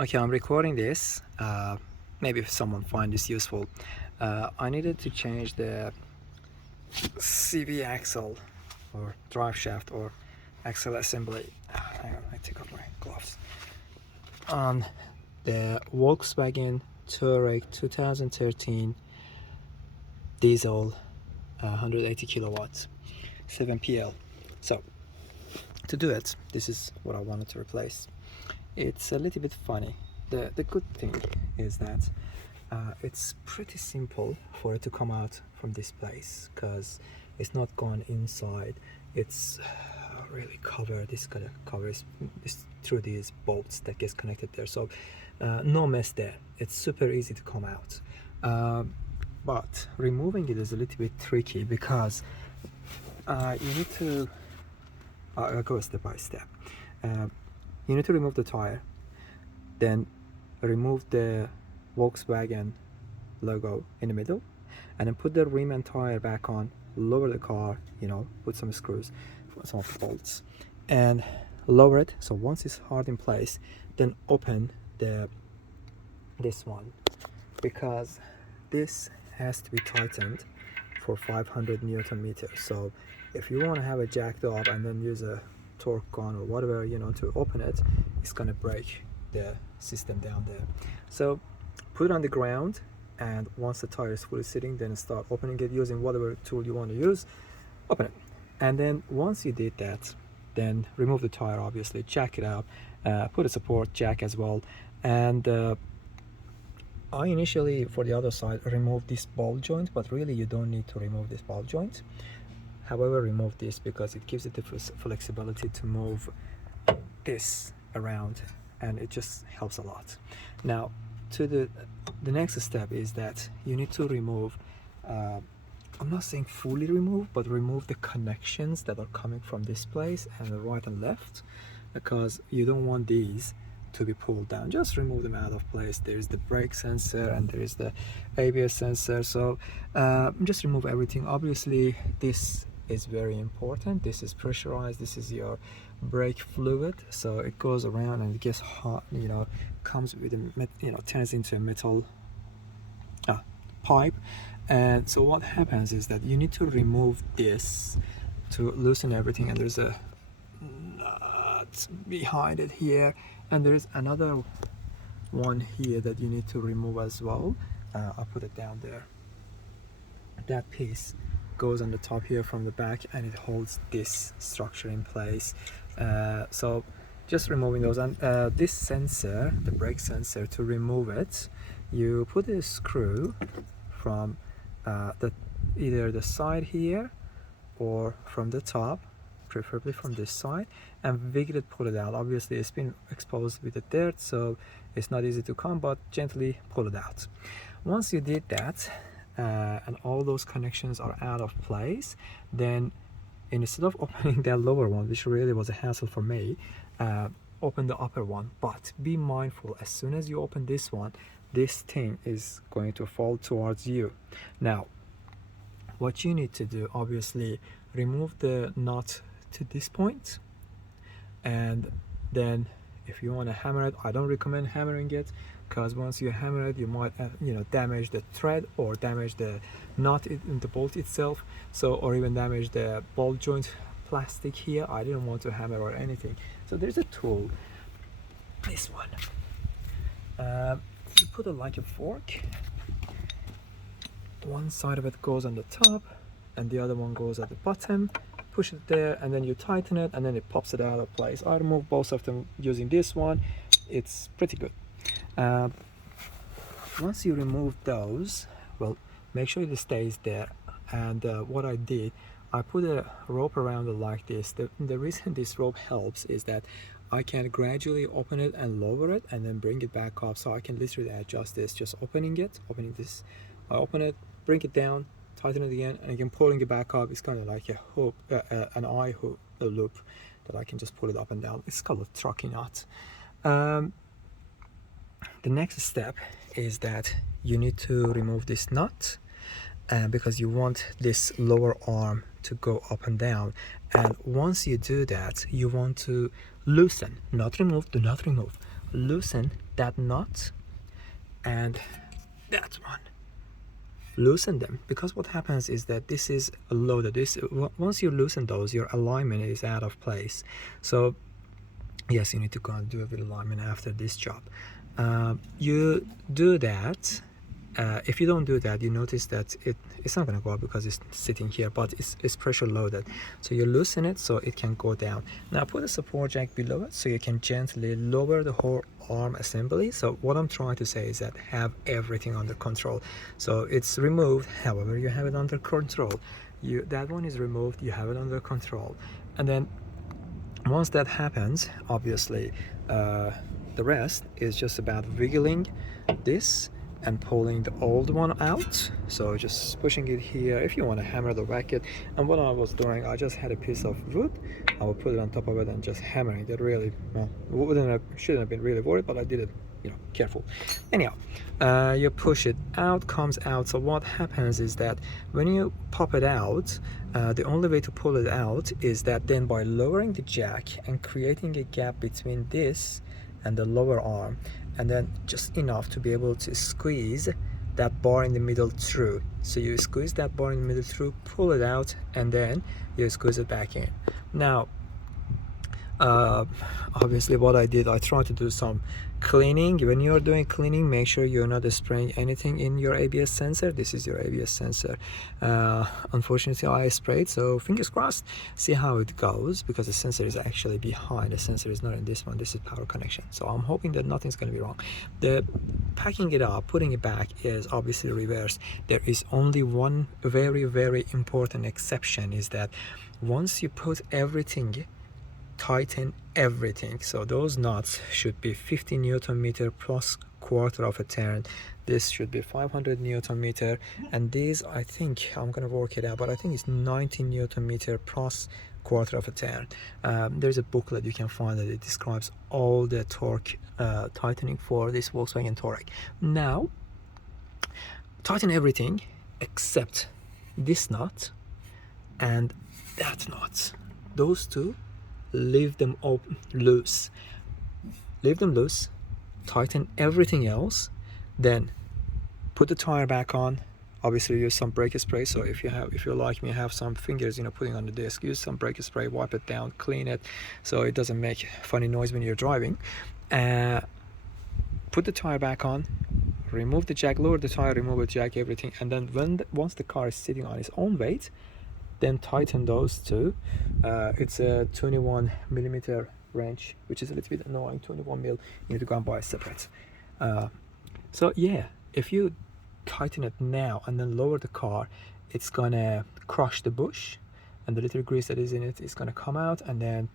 Okay, I'm recording this. Maybe if someone find this useful. I needed to change the CV axle or drive shaft or axle assembly. Hang on, I take off my gloves. On the Volkswagen Touareg 2013 diesel, 180 kilowatts, 7PL. So to do it, this is what I wanted to replace. It's a little bit funny. The good thing is that it's pretty simple for it to come out from this place because it's not gone inside. It's really covered. This kind of covers is through these bolts that gets connected there. So no mess there. It's super easy to come out. But removing it is a little bit tricky because you need to I'll go step by step. You need to remove the tire, then remove the Volkswagen logo in the middle, and then put the rim and tire back on, lower the car, put some screws, some of the bolts, and lower it. So once it's hard in place, then open this one, because this has to be tightened for 500 Newton meters. So if you want to have it jacked up and then use a torque gun or whatever to open it, it's gonna break the system down there. So put it on the ground, and once the tire is fully sitting, then start opening it using whatever tool you want to use. Open it, and then once you did that, then remove the tire, obviously jack it up, put a support jack as well. And I initially, for the other side, removed this ball joint, but really you don't need to remove this ball joint. However, remove this because it gives it the flexibility to move this around, and it just helps a lot. Now, to the next step is that you need to remove, I'm not saying fully remove, but remove the connections that are coming from this place and the right and left, because you don't want these to be pulled down. Just remove them out of place. There is the brake sensor and there is the ABS sensor. So just remove everything. Obviously, this is very important. This is pressurized. This is your brake fluid, so it goes around and it gets hot, comes with a turns into a metal pipe. And so what happens is that you need to remove this to loosen everything, and there's a nut behind it here, and there's another one here that you need to remove as well. I'll put it down there. That piece goes on the top here from the back, and it holds this structure in place. So just removing those. And this sensor, the brake sensor, to remove it, you put a screw from either the side here or from the top, preferably from this side, and vigorously pull it out. Obviously it's been exposed with the dirt, so it's not easy to come, but gently pull it out. Once you did that, and all those connections are out of place, then instead of opening that lower one, which really was a hassle for me, open the upper one. But be mindful, as soon as you open this one, this thing is going to fall towards you. Now, what you need to do, obviously, remove the nut to this point, and then if you want to hammer it, I don't recommend hammering it, because once you hammer it, you might damage the thread or damage the nut in the bolt itself, so, or even damage the ball joint plastic here. I didn't want to hammer or anything. So there's a tool, this one. You put it like a fork. One side of it goes on the top and the other one goes at the bottom. Push it there, and then you tighten it, and then it pops it out of place. I removed both of them using this one. It's pretty good. Once you remove those, well, make sure it stays there. And what I did, I put a rope around it like this. The reason this rope helps is that I can gradually open it and lower it and then bring it back up, so I can literally adjust this, just opening this. I open it, bring it down, tighten it again, and again pulling it back up. It's kind of like a hook, an eye hook, a loop that I can just pull it up and down. It's called a trucking nut. The next step is that you need to remove this nut, because you want this lower arm to go up and down. And once you do that, you want to loosen, not remove, do not remove, loosen that nut and that one. Loosen them, because what happens is that this is loaded. Once you loosen those, your alignment is out of place. So yes, you need to go and do a bit of alignment after this job. You do that. If you don't do that, you notice that it's not going to go up because it's sitting here, but it's pressure loaded. So you loosen it so it can go down. Now put a support jack below it so you can gently lower the whole arm assembly. So what I'm trying to say is that have everything under control. So it's removed, however you have it under control. That one is removed, you have it under control. And then once that happens, obviously the rest is just about wiggling this and pulling the old one out. So just pushing it here. If you want to hammer the whack it, and what I was doing, I just had a piece of wood, I will put it on top of it and just hammering it. Really, well, shouldn't have been really worried, but I did it, you know, careful. Anyhow, you push it out, comes out. So what happens is that when you pop it out, the only way to pull it out is that then by lowering the jack and creating a gap between this and the lower arm, and then just enough to be able to squeeze that bar in the middle through. So you squeeze that bar in the middle through, pull it out, and then you squeeze it back in. Now obviously what I did, I tried to do some cleaning. When you're doing cleaning, make sure you're not spraying anything in your ABS sensor. This is your ABS sensor. Unfortunately I sprayed, so fingers crossed, see how it goes, because the sensor is actually behind. The sensor is not in this one, this is power connection. So I'm hoping that nothing's going to be wrong. The packing it up, putting it back is obviously reverse. There is only one very, very important exception, is that once you put everything, tighten everything. So those nuts should be 50 Newton meter plus quarter of a turn. This should be 500 Newton meter, and these, I think, I'm gonna work it out, but I think it's 90 Newton meter plus quarter of a turn. There's a booklet you can find that it describes all the torque tightening for this Volkswagen Touareg. Now tighten everything except this nut and that nut. Those two, leave them loose. Leave them loose, tighten everything else, then put the tire back on. Obviously use some brake spray. So if you're like me, have some fingers, you know, putting on the disc, use some brake spray, wipe it down, clean it so it doesn't make funny noise when you're driving. Put the tire back on, remove the jack, lower the tire, remove the jack, everything, and then once the car is sitting on its own weight, then tighten those two. It's a 21 millimeter wrench, which is a little bit annoying. 21 mil, you need to go and buy a separate. So yeah, if you tighten it now and then lower the car, it's gonna crush the bush, and the little grease that is in it is gonna come out, and then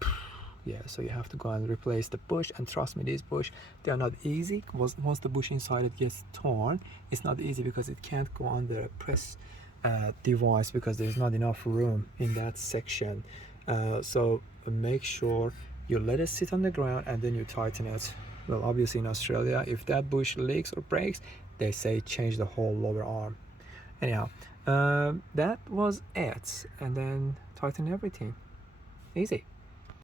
yeah, so you have to go and replace the bush. And trust me, these bush, they are not easy. Once the bush inside it gets torn, it's not easy because it can't go under a press device because there's not enough room in that section. So make sure you let it sit on the ground and then you tighten it. Well, obviously in Australia, if that bush leaks or breaks, they say change the whole lower arm. Anyhow, that was it, and then tighten everything. Easy.